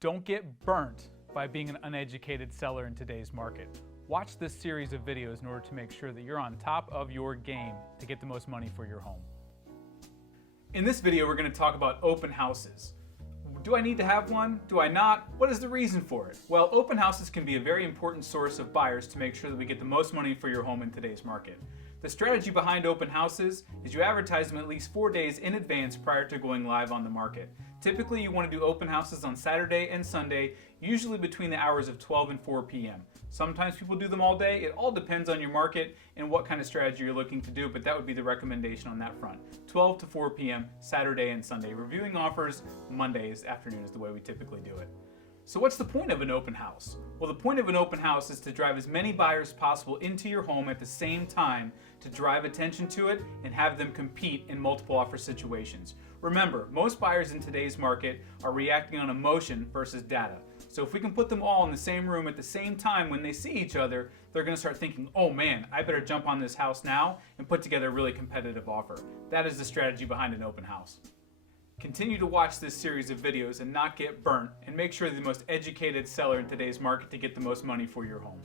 Don't get burnt by being an uneducated seller in today's market. Watch this series of videos in order to make sure that you're on top of your game to get the most money for your home. In this video, we're going to talk about open houses. Do I need to have one? Do I not? What is the reason for it? Well, open houses can be a very important source of buyers to make sure that we get the most money for your home in today's market. The strategy behind open houses is you advertise them at least 4 days in advance prior to going live on the market. Typically, you want to do open houses on Saturday and Sunday, usually between the hours of 12 and 4 p.m. Sometimes people do them all day. It all depends on your market and what kind of strategy you're looking to do, but that would be the recommendation on that front. 12 to 4 p.m. Saturday and Sunday. Reviewing offers Mondays afternoon is the way we typically do it. So what's the point of an open house? Well, the point of an open house is to drive as many buyers as possible into your home at the same time to drive attention to it and have them compete in multiple offer situations. Remember, most buyers in today's market are reacting on emotion versus data. So if we can put them all in the same room at the same time when they see each other, they're going to start thinking, oh man, I better jump on this house now and put together a really competitive offer. That is the strategy behind an open house. Continue to watch this series of videos and not get burnt, and make sure you're the most educated seller in today's market to get the most money for your home.